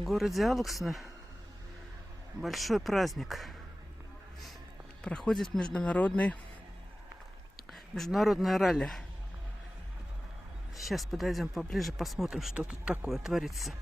В городе Алуксне большой праздник. Проходит международное ралли. Сейчас подойдем поближе, посмотрим, что тут такое творится.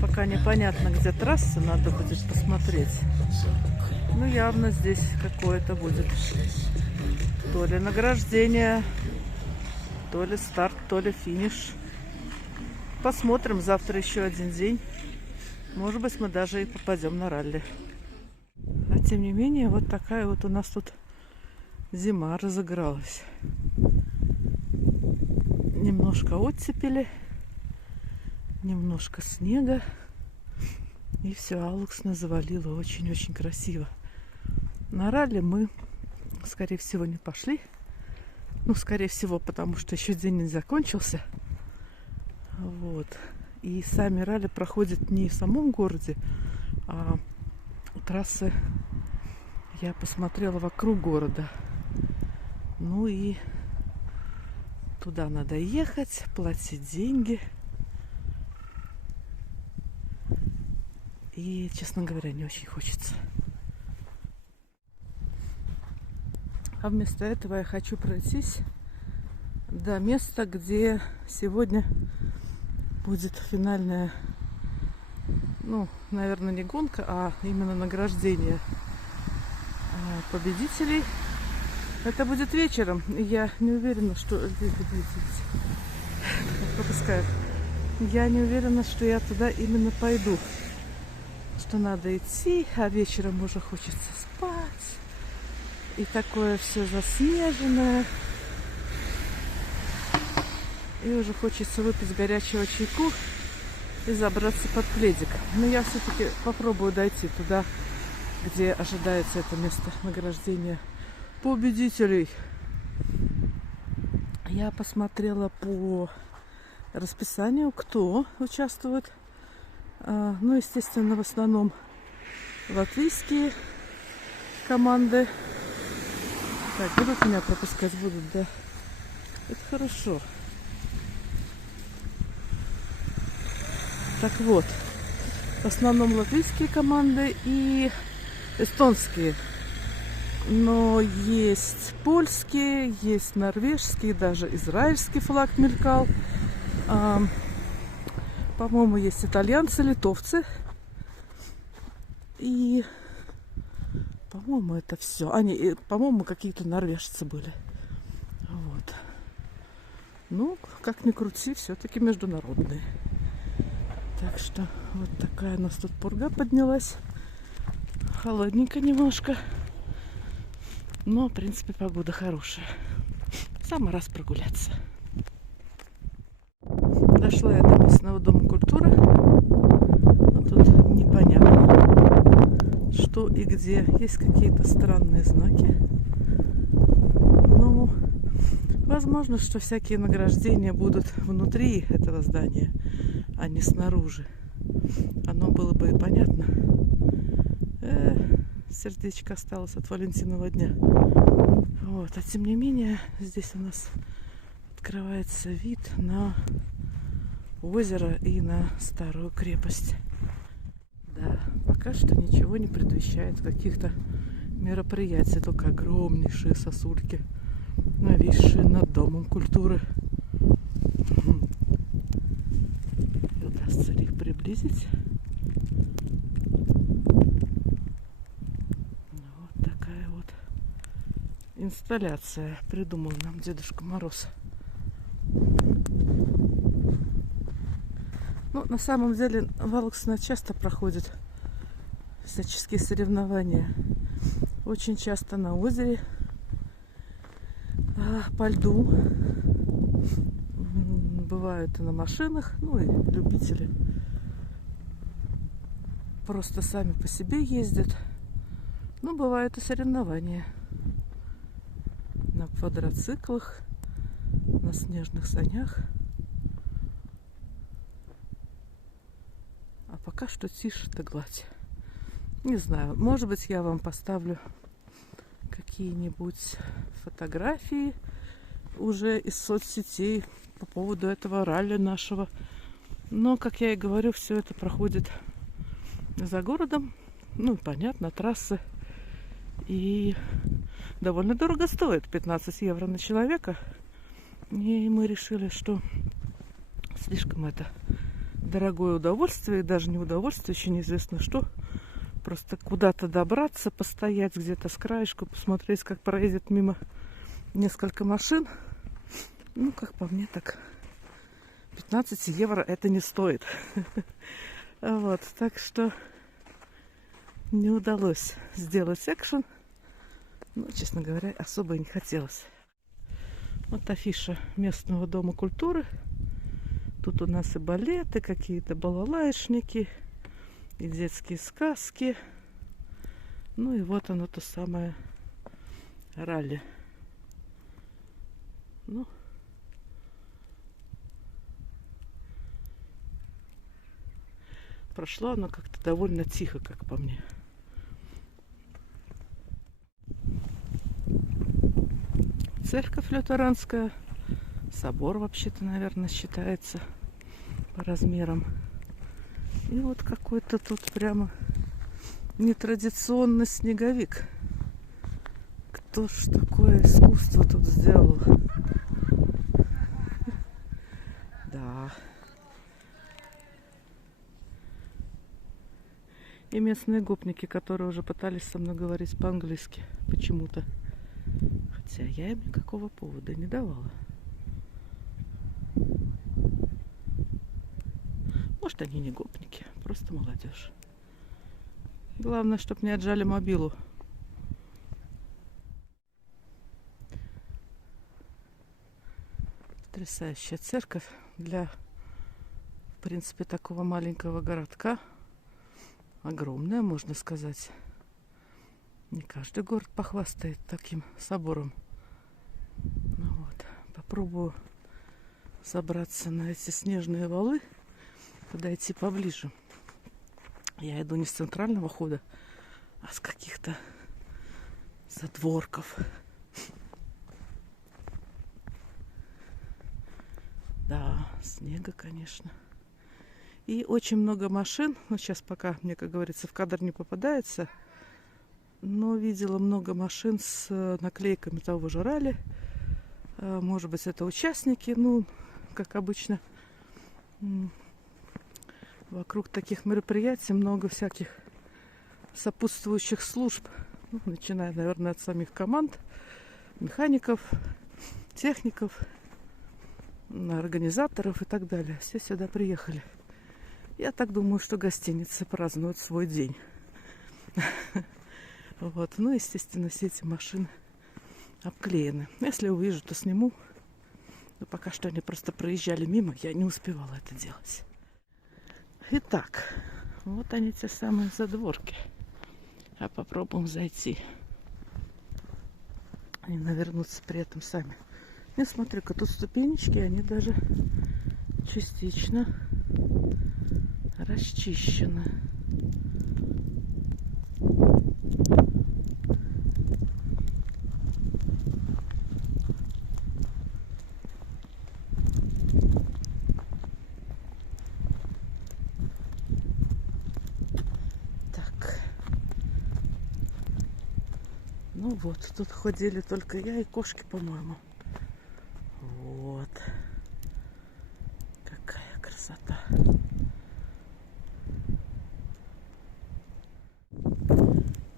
Пока непонятно, где трасса, надо будет посмотреть. Ну, явно здесь какое-то будет то ли награждение, то ли старт, то ли финиш. Посмотрим, завтра еще один день. Может быть, мы даже и попадем на ралли. А тем не менее, вот такая вот у нас тут зима разыгралась. Немножко оттепели, немножко снега. И все, Алуксне завалило очень-очень красиво. На ралли мы, скорее всего, не пошли. Ну, скорее всего, потому что еще день не закончился. Вот. И сами ралли проходят не в самом городе, а трассы я посмотрела вокруг города. Ну и туда надо ехать, платить деньги. И, честно говоря, не очень хочется. А вместо этого я хочу пройтись до места, где сегодня будет финальная, ну, наверное, не гонка, а именно награждение победителей. Это будет вечером. Я не уверена, что... Пропускаю. Я не уверена, что я туда именно пойду. Что надо идти, а вечером уже хочется спать. И такое все заснеженное. И уже хочется выпить горячего чайку и забраться под пледик. Но я все-таки попробую дойти туда, где ожидается это место награждения победителей. Я посмотрела по расписанию, кто участвует. Ну, естественно, в основном латвийские команды. Так, будут меня пропускать? Будут, да. Это хорошо. Так вот, в основном латвийские команды и эстонские. Но есть польские, есть норвежские, даже израильский флаг мелькал. По-моему, есть итальянцы, литовцы. И, по-моему, это все. По-моему, какие-то норвежцы были. Вот. Ну, как ни крути, все-таки международные. Так что вот такая у нас тут пурга поднялась. Холодненько немножко. Но, в принципе, погода хорошая. Самый раз прогуляться. Дошла я до местного дома культуры. Но тут непонятно, что и где. Есть какие-то странные знаки. Ну, возможно, что всякие награждения будут внутри этого здания, а не снаружи. Оно было бы и понятно. Сердечко осталось от Валентинова дня. Вот. А тем не менее, здесь у нас открывается вид на озеро и на старую крепость. Да, пока что ничего не предвещает каких-то мероприятий, только огромнейшие сосульки, нависшие над домом культуры. И удастся ли их приблизить? Вот такая вот инсталляция придумал нам Дедушка Мороз. Ну, на самом деле, в Алуксне часто проходят всяческие соревнования. Очень часто на озере, по льду. Бывают и на машинах, ну и любители просто сами по себе ездят. Ну, бывают и соревнования на квадроциклах, на снежных санях. пока что тише да гладь. Не знаю, может быть, я вам поставлю какие-нибудь фотографии уже из соцсетей по поводу этого ралли нашего. Но, как я и говорю, все это проходит за городом. Ну, понятно, трассы. И довольно дорого стоит, 15 евро на человека. И мы решили, что слишком это дорогое удовольствие, и даже не удовольствие, еще неизвестно что. Просто куда-то добраться, постоять где-то с краешку, посмотреть, как проедет мимо несколько машин. Ну, как по мне, так 15 евро это не стоит. Вот, так что не удалось сделать экшен. Ну, честно говоря, особо и не хотелось. Вот афиша местного дома культуры. Тут у нас и балеты, какие-то балалайшники, и детские сказки. Ну и вот оно, то самое ралли. Ну, прошло оно как-то довольно тихо, как по мне. Церковь лютеранская. Собор вообще-то, наверное, считается по размерам. И вот какой-то тут прямо нетрадиционный снеговик. Кто ж такое искусство тут сделал? Да. И местные гопники, которые уже пытались со мной говорить по-английски почему-то. Хотя я им никакого повода не давала. Может, они не гопники, просто молодежь. Главное, чтобы не отжали мобилу. Потрясающая церковь для, в принципе, такого маленького городка. Огромная, можно сказать. Не каждый город похвастает таким собором. Ну вот, попробую забраться на эти снежные валы, подойти поближе. Я иду не с центрального хода, а с каких-то задворков. Да, снега, конечно. И очень много машин. Ну, сейчас пока мне, как говорится, в кадр не попадается. Но видела много машин с наклейками того же ралли. Может быть, это участники. Ну, как обычно, вокруг таких мероприятий много всяких сопутствующих служб. Ну, начиная, наверное, от самих команд, механиков, техников, организаторов и так далее. Все сюда приехали. Я так думаю, что гостиницы празднуют свой день. Вот. Ну, естественно, все эти машины обклеены. Если увижу, то сниму. Но пока что они просто проезжали мимо, я не успевала это делать. Итак, вот они, те самые задворки. А попробуем зайти. И навернуться при этом сами. Я смотрю-ка, тут ступенечки, они даже частично расчищены. Так. Ну вот, тут ходили только я и кошки, по-моему. Вот. Какая красота.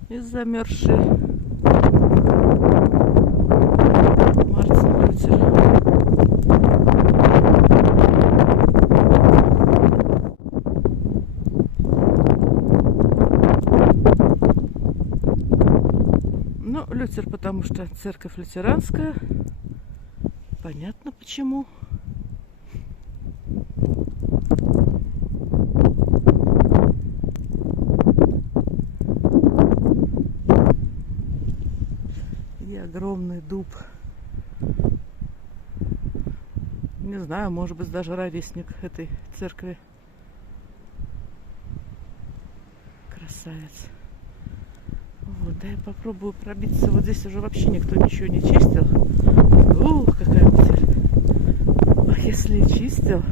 И замерзший Мартин Лютер. Ну, Лютер, потому что церковь лютеранская. Понятно почему. И огромный дуб. Не знаю, может быть, даже ровесник этой церкви. красавец. Вот, да я попробую пробиться. Вот здесь уже вообще никто ничего не чистил. Ух, какая метель. А если и чистил,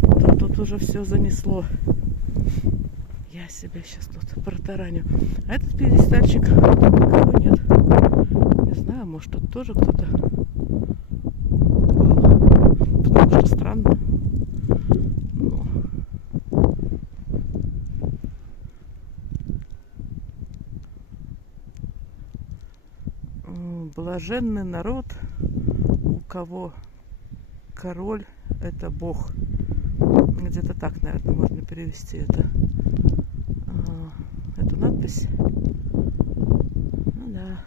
то тут уже все занесло. Я себя сейчас тут протараню. А этот пьедестальчик, тут никого нет. Не знаю, может тут тоже кто-то был. Потому что странно. Но... Блаженный народ, у кого король — это Бог. Где-то так, наверное, можно перевести это. Эту надпись. Ну да.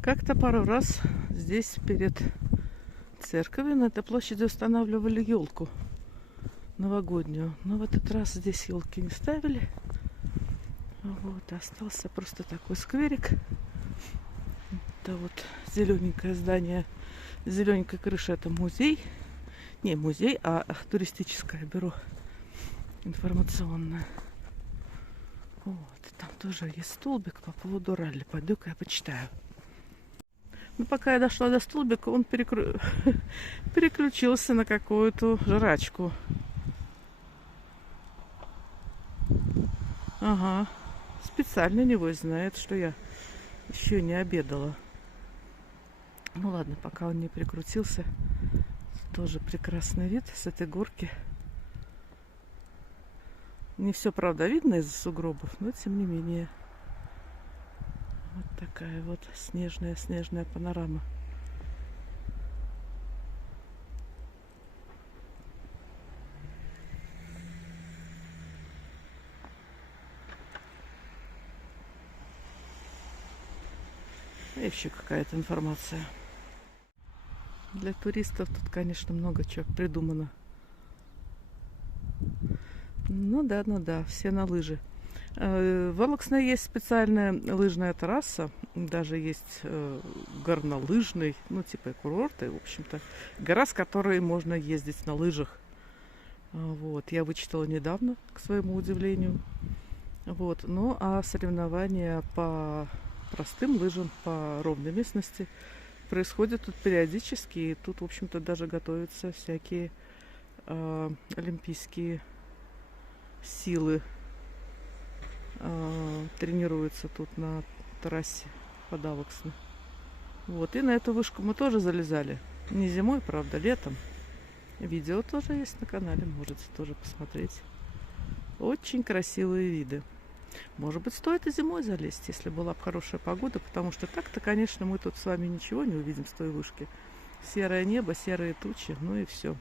Как-то пару раз здесь перед церковью на этой площади устанавливали елку новогоднюю. Но в этот раз здесь елки не ставили. Вот, остался просто такой скверик. Это вот зелененькое здание, зелененькая крыша — это музей. Не музей, а туристическое бюро информационное. Вот, там тоже есть столбик по поводу ралли. Пойду-ка я почитаю. Но пока я дошла до столбика, он переключился на какую-то жрачку. Ага. Специально небось знает, что я еще не обедала. Ну ладно, пока он не прикрутился. Тоже прекрасный вид с этой горки. Не все, правда, видно из-за сугробов, но тем не менее. Вот такая вот снежная панорама. И еще какая-то информация. Для туристов тут, конечно, много чего придумано. Ну да, все на лыжи. В Алуксне есть специальная лыжная трасса, даже есть горнолыжный, ну типа курорт, и, в общем-то, гора, с которой можно ездить на лыжах. Вот, я вычитала недавно, к своему удивлению. Вот, ну а соревнования по простым лыжам, по ровной местности происходят тут периодически, и тут, в общем-то, даже готовятся всякие олимпийские силы. Тренируются тут на трассе под Алуксне. Вот, и на эту вышку мы тоже залезали. Не зимой, правда, летом. Видео тоже есть на канале, можете тоже посмотреть. Очень красивые виды. Может быть, стоит и зимой залезть, если была бы хорошая погода, потому что так-то, конечно, мы тут с вами ничего не увидим с той вышки. Серое небо, серые тучи, ну и все.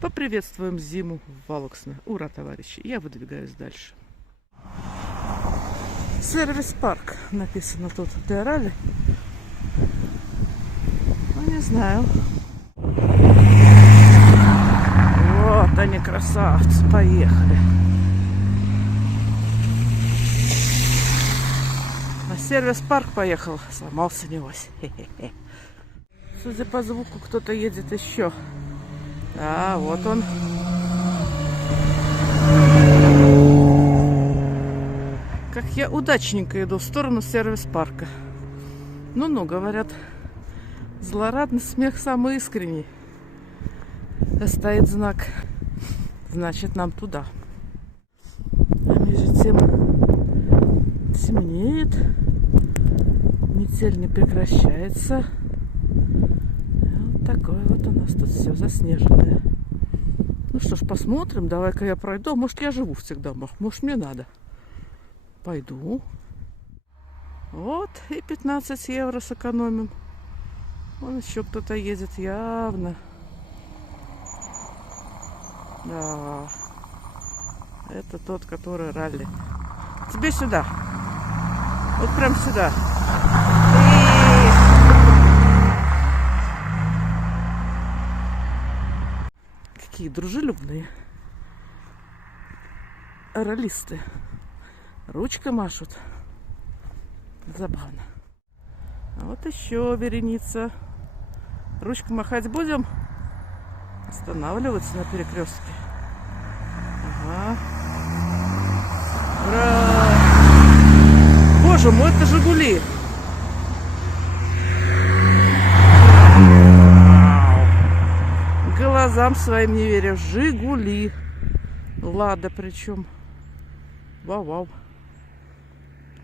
Поприветствуем зиму в Алуксне. Ура, товарищи! Я выдвигаюсь дальше. Сервис-парк написано тут для ралли. Ну, не знаю. Вот они, красавцы, поехали. На сервис-парк поехал. Сломался небось. Хе-хе-хе. Судя по звуку, кто-то едет еще. Да, вот он. Как я удачненько иду в сторону сервис-парка. Ну-ну, говорят, злорадный смех самый искренний. Стоит знак. Значит, нам туда. А между тем темнеет. Метель не прекращается. Вот такое вот у нас тут все заснеженное. Ну что ж, посмотрим. Давай-ка я пройду. Может, я живу всегда. Может, мне надо. Пойду. Вот, и 15 евро сэкономим. Вон еще кто-то едет явно. Да. Это тот, который ралли. Тебе сюда. Вот прям сюда. Какие дружелюбные раллисты. Ручкой машут. Забавно. А вот еще вереница. Ручку махать будем? Останавливаются на перекрестке. Ага. Ура! Боже мой, это «Жигули». Глазам своим не верю. «Жигули». Лада причем. Вау-вау.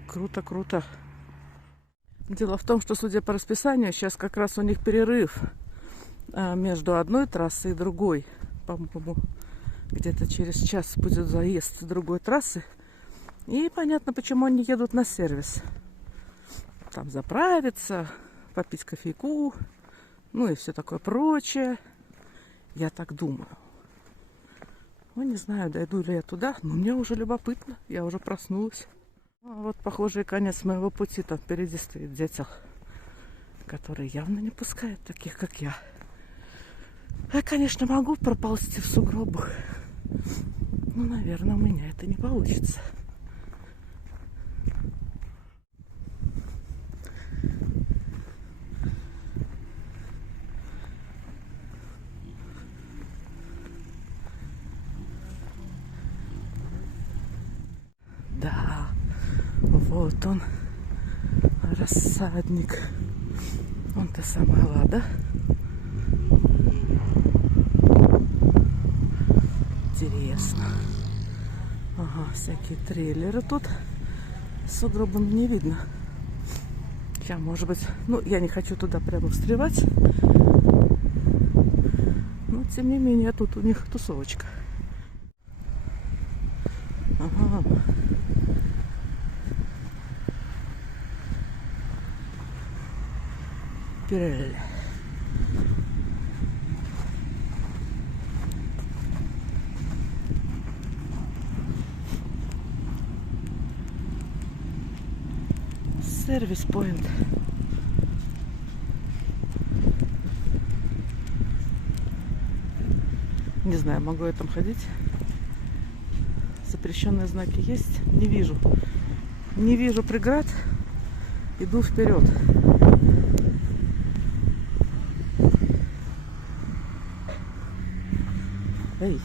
Круто, круто. Дело в том, что, судя по расписанию, сейчас как раз у них перерыв между одной трассой и другой. По-моему, где-то через час будет заезд с другой трассы. И понятно, почему они едут на сервис. Там заправиться, попить кофейку, ну и все такое прочее. Я так думаю. Ну, не знаю, дойду ли я туда, но мне уже любопытно. Я уже проснулась. Вот, похоже, и конец моего пути. Там впереди стоит дятел, который явно не пускает таких, как я. Я, конечно, могу проползти в сугробах. Но, наверное, у меня это не получится. Да, вот он, рассадник. Вон та самая Лада. Интересно. Ага, всякие трейлеры тут. С сугробом не видно. Сейчас, может быть... Ну, я не хочу туда прямо встревать. Но, тем не менее, тут у них тусовочка. Ага. Пирелли. Сервис-поинт. Не знаю, могу я там ходить. Запрещенные знаки есть? Не вижу. Не вижу преград. Иду вперед. Эй.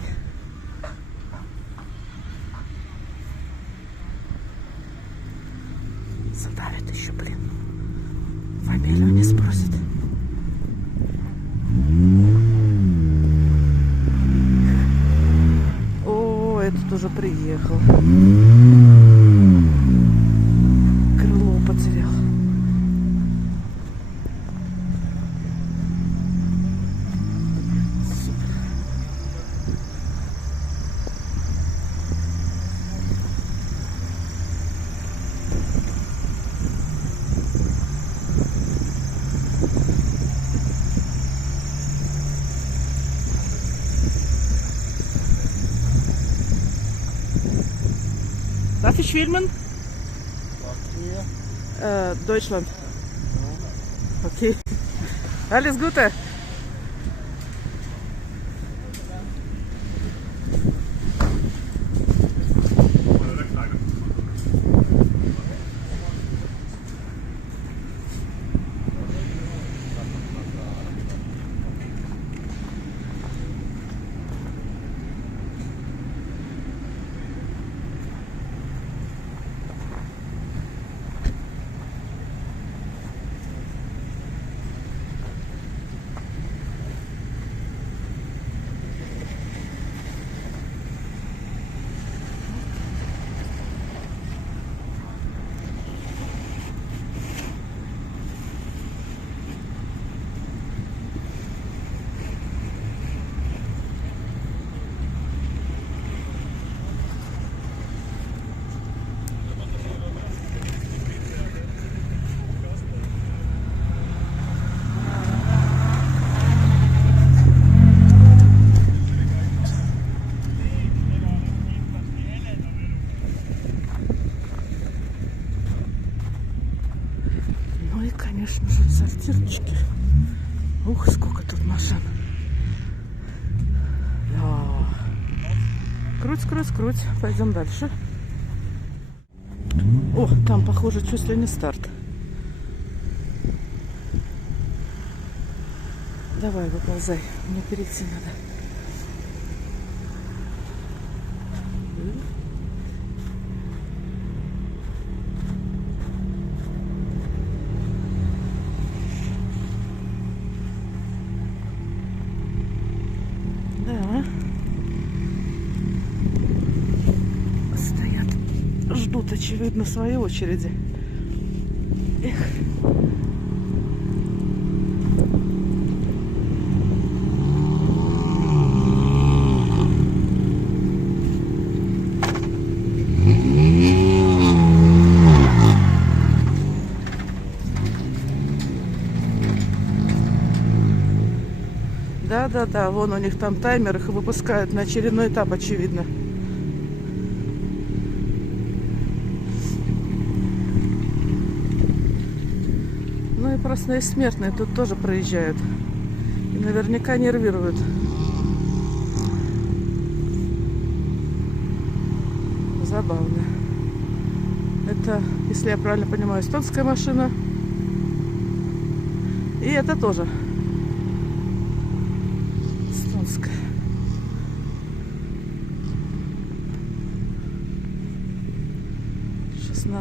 Задавит еще, блин. Фамилию не спросит. О, этот уже приехал. Крыло потерял. Darf ich filmen? Deutschland. Okay. Alles Gute. Конечно же, сортирчики. Ух, сколько тут машин. Да. Круть, круть, круть. Пойдем дальше. О, там, похоже, чуть ли не старт. Давай, выползай. Мне перейти надо. очевидно, свои очереди. Эх. Да, вон у них там таймер, их выпускают на очередной этап, очевидно. Ну и простые смертные тут тоже проезжают. И наверняка нервируют. Забавно. Это, если я правильно понимаю, эстонская машина. И это тоже.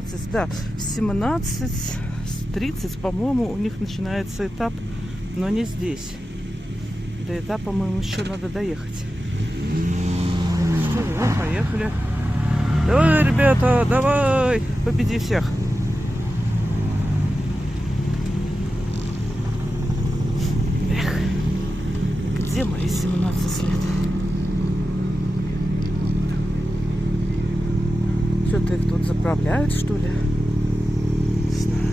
16, да, в 17:30, по-моему, у них начинается этап, но не здесь. До этапа мы еще надо доехать. Что, ну, поехали. Давай, ребята, давай, победи всех. Эх, где мои 17 лет? Что-то их тут заправляют, что ли? Не знаю.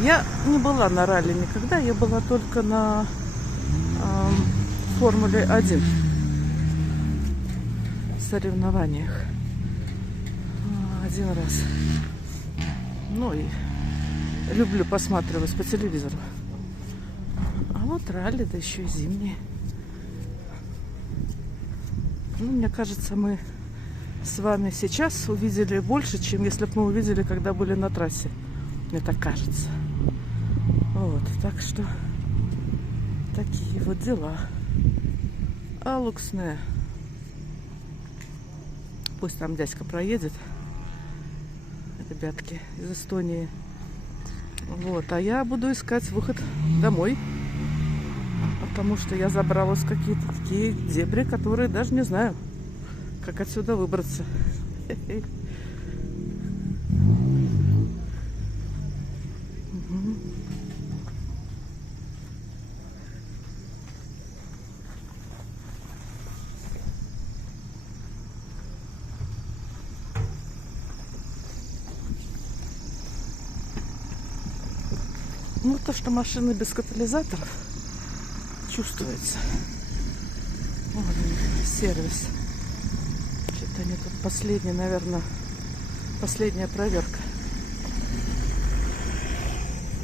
Я не была на ралли никогда, я была только на Формуле 1 соревнованиях. Один раз. Ну и люблю посматривать по телевизору. А вот ралли, да еще и зимние. Ну, мне кажется, мы с вами сейчас увидели больше, чем если бы мы увидели, когда были на трассе. Мне так кажется. Вот, так что такие вот дела. Алуксне. Пусть там дядька проедет. Ребятки из Эстонии. Вот, а я буду искать выход домой. Потому что я забралась в какие-то такие дебри, которые даже не знаю, как отсюда выбраться. Ну, то, что машины без катализаторов, чувствуется. Вон у них сервис. Что-то они тут последний, наверное, последняя проверка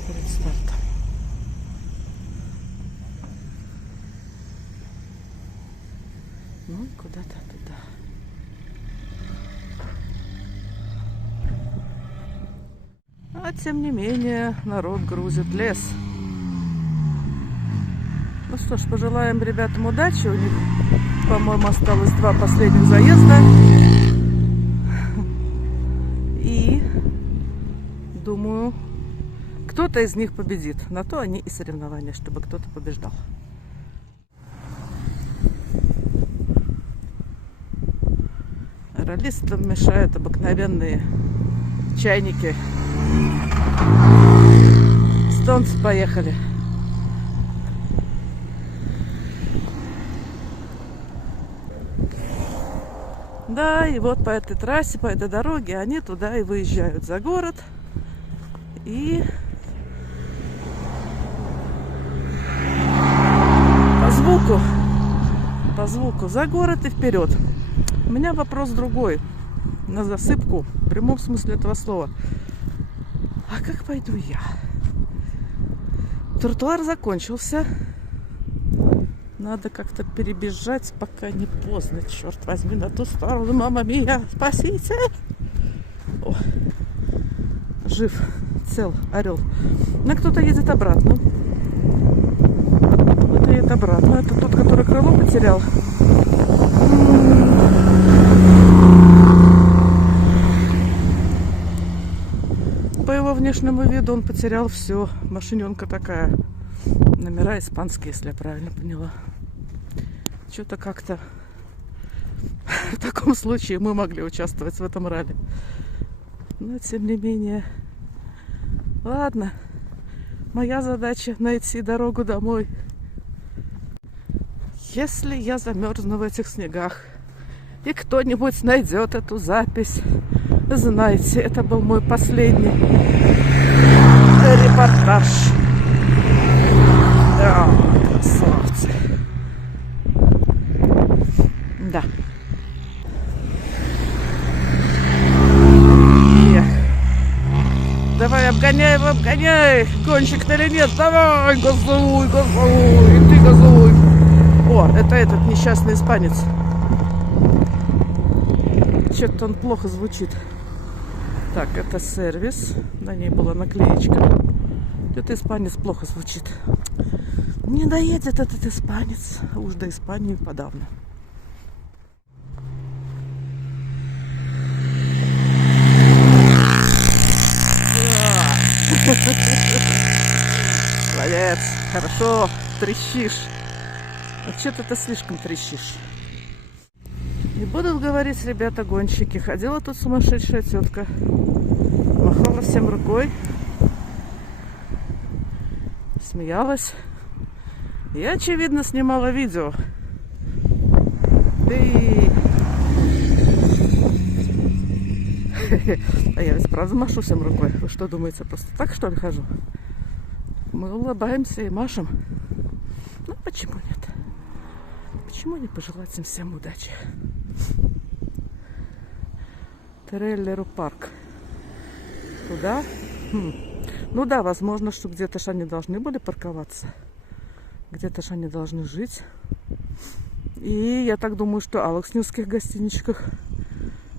перед стартом. Ну, куда-то туда. А тем не менее, народ грузит лес. Ну что ж, пожелаем ребятам удачи. У них, по-моему, осталось 2 последних заезда. И думаю, кто-то из них победит. На то они и соревнования, чтобы кто-то побеждал. Раллистам мешают обыкновенные чайники. Эстонцы поехали. Да, и вот по этой трассе, по этой дороге они туда и выезжают за город. И по звуку за город и вперед. У меня вопрос другой. На засыпку, в прямом смысле этого слова. А как пойду я? Тротуар закончился. Надо как-то перебежать, пока не поздно. Черт возьми, на ту сторону. Мама мия, спасите! О, жив, цел, орел. Но кто-то едет обратно. Это едет обратно. Это тот, который крыло потерял. По его внешнему виду он потерял все. Машиненка такая. Номера испанские, если я правильно поняла. Что-то как-то в таком случае мы могли участвовать в этом ралли. Но тем не менее. Ладно. Моя задача найти дорогу домой. Если я замерзну в этих снегах, и кто-нибудь найдет эту запись, знайте, это был мой последний репортаж. Да, красавцы. Да. Давай, обгоняй его, обгоняй! Гонщик-то или нет? Давай, газуй, газуй! И ты газуй! О, это этот несчастный испанец. Что-то он плохо звучит. Так, это сервис. На ней была наклеечка. Этот испанец плохо звучит. Не доедет этот испанец. Уж до Испании подавно. Молодец, хорошо, трещишь. А что-то ты слишком трещишь. Не будут говорить ребята гонщики. Ходила тут сумасшедшая тетка. Махала всем рукой. Смеялась. И, очевидно, снимала видео. А я ведь правда машу всем рукой. Вы что думаете, просто так что ли хожу? Мы улыбаемся и машем. Ну почему нет? Почему не пожелать им всем удачи? Трейлеру парк. Туда? Ну да, возможно, что где-то же они должны были парковаться. Где-то же они должны жить. И я так думаю, что алакснюрских гостиничках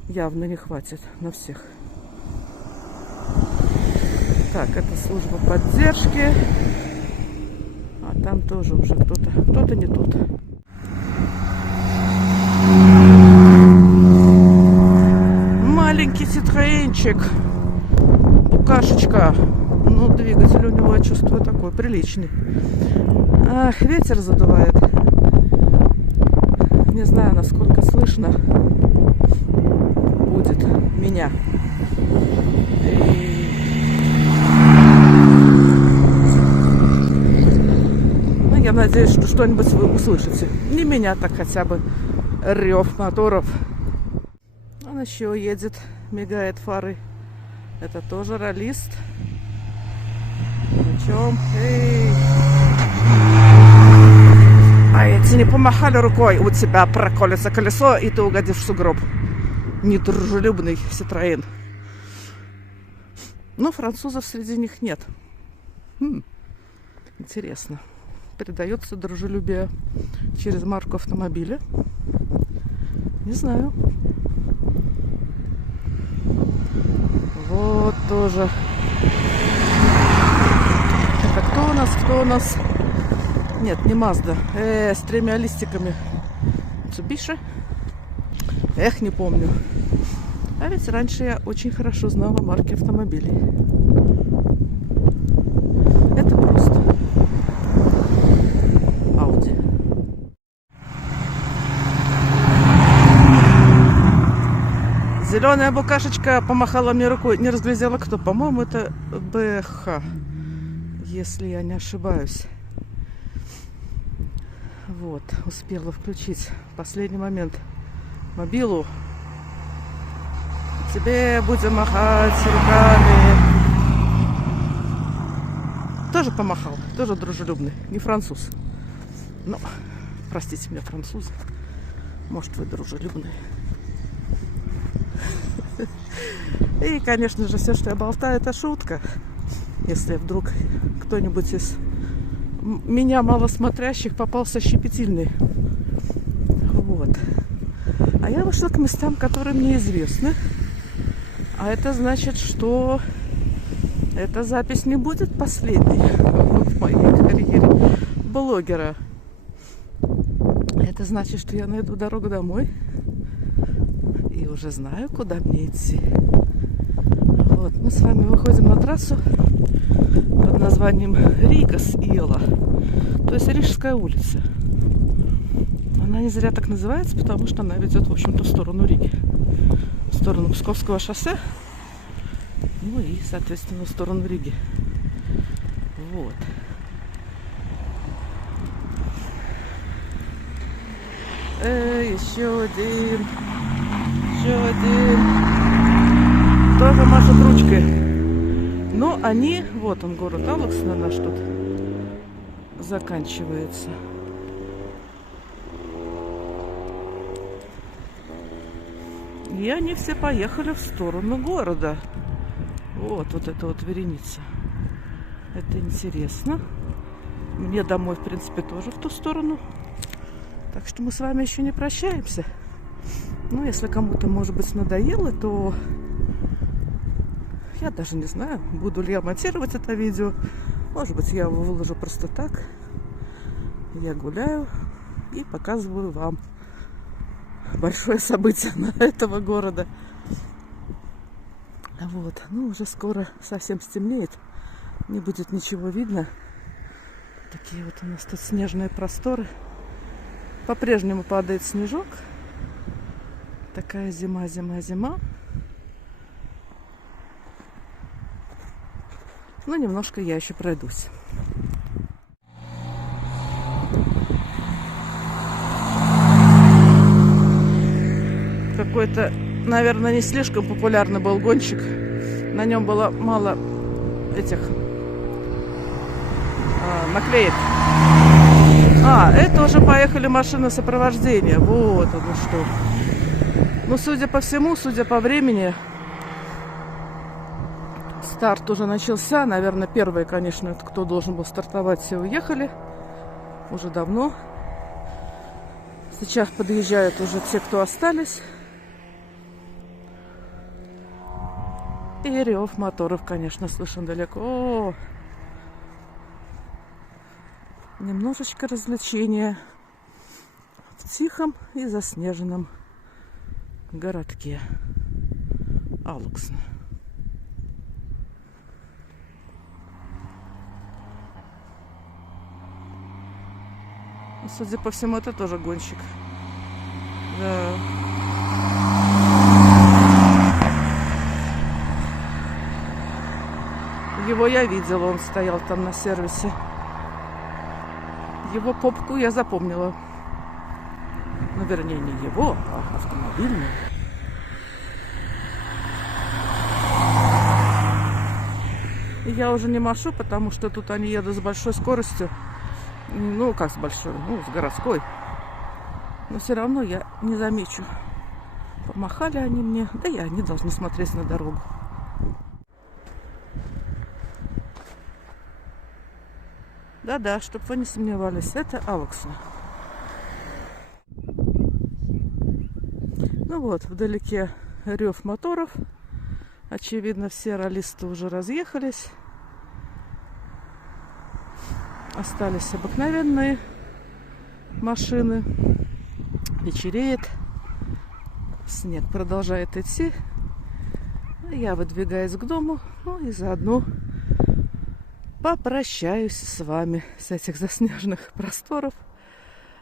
явно не хватит на всех. Так, это служба поддержки. А там тоже уже кто-то не тот. Маленький ситроенчик. Букашечка. Ну, двигатель у него, я чувствую, такой приличный. Ах, ветер задувает. Не знаю, насколько слышно будет меня. Ну, я надеюсь, что что-нибудь вы услышите. Не меня, так хотя бы рев моторов. Он еще едет, мигает фарой. Это тоже раллист. Причем, а эти не помахали рукой, у тебя проколется колесо, и ты угодишь в сугроб. Недружелюбный Citroën. Но французов среди них нет. Интересно. Передается дружелюбие через марку автомобиля? Не знаю. Вот тоже. Это кто у нас? Нет, не Mazda. С тремя листиками. Mitsubishi. Эх, не помню. А ведь раньше я очень хорошо знала марки автомобилей. Это просто Audi. Зеленая букашечка помахала мне рукой. Не разглядела кто. По-моему, это БХ. Если я не ошибаюсь. Вот, успела включить в последний момент мобилу. Тебе будем махать руками. Тоже помахал, тоже дружелюбный, не француз. Но, простите меня, французы. Может, вы дружелюбные. И, конечно же, все, что я болтаю, это шутка. Если вдруг кто-нибудь из меня малосмотрящих попался щепетильный. Вот. А я вышла к местам, которые мне известны. А это значит, что эта запись не будет последней в моей карьере блогера. Это значит, что я найду дорогу домой. И уже знаю, куда мне идти. Вот Вот, мы с вами выходим на трассу под названием Ригас Иела, то есть Рижская улица. Она не зря так называется, потому что она ведет, в общем-то, в сторону Риги, в сторону Псковского шоссе, ну и, соответственно, в сторону Риги. Вот. Еще один. Тоже машут ручкой. Но они, вот он, город Алуксна наш тут заканчивается. И они все поехали в сторону города. Вот это вот вереница. Это интересно. Мне домой, в принципе, тоже в ту сторону. Так что мы с вами еще не прощаемся. Ну, если кому-то, может быть, надоело, то я даже не знаю, буду ли я монтировать это видео. Может быть, я его выложу просто так. Я гуляю и показываю вам большое событие этого города. Вот. Ну, уже скоро совсем стемнеет. Не будет ничего видно. Такие вот у нас тут снежные просторы. По-прежнему падает снежок. Такая зима. Но немножко я еще пройдусь. Какой-то, наверное, не слишком популярный был гонщик. На нем было мало этих наклеек. Это уже поехали машины сопровождения. Вот оно что. Ну, судя по всему, судя по времени, старт уже начался. Наверное, первые, конечно, кто должен был стартовать, все уехали. Уже давно. Сейчас подъезжают уже те, кто остались. И рев моторов, конечно, слышен далеко. Немножечко развлечения в тихом и заснеженном городке Алуксна. Судя по всему, это тоже гонщик. Да. Его я видела, он стоял там на сервисе. Его попку я запомнила. Ну, вернее, не его, а автомобильную. И я уже не машу, потому что тут они едут с большой скоростью. Ну, как с большой? Ну, с городской. Но все равно я не замечу. Помахали они мне. Да и они должны смотреть на дорогу. Да-да, чтобы вы не сомневались, это Алуксна. Ну вот, вдалеке рев моторов. Очевидно, все раллисты уже разъехались. Остались обыкновенные машины. Вечереет. Снег продолжает идти. Я выдвигаюсь к дому. Ну и заодно попрощаюсь с вами с этих заснеженных просторов.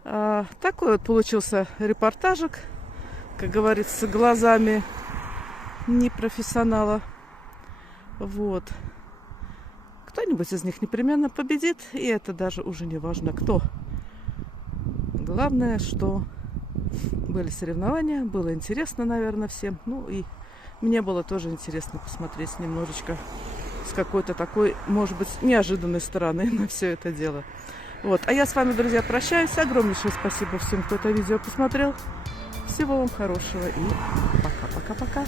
Такой вот получился репортажик, как говорится, глазами непрофессионала. Вот. Кто-нибудь из них непременно победит, и это даже уже не важно кто. Главное, что были соревнования, было интересно, наверное, всем. Ну и мне было тоже интересно посмотреть немножечко с какой-то такой, может быть, неожиданной стороны на все это дело. Вот. А я с вами, друзья, прощаюсь. Огромнейшее спасибо всем, кто это видео посмотрел. Всего вам хорошего и пока-пока-пока.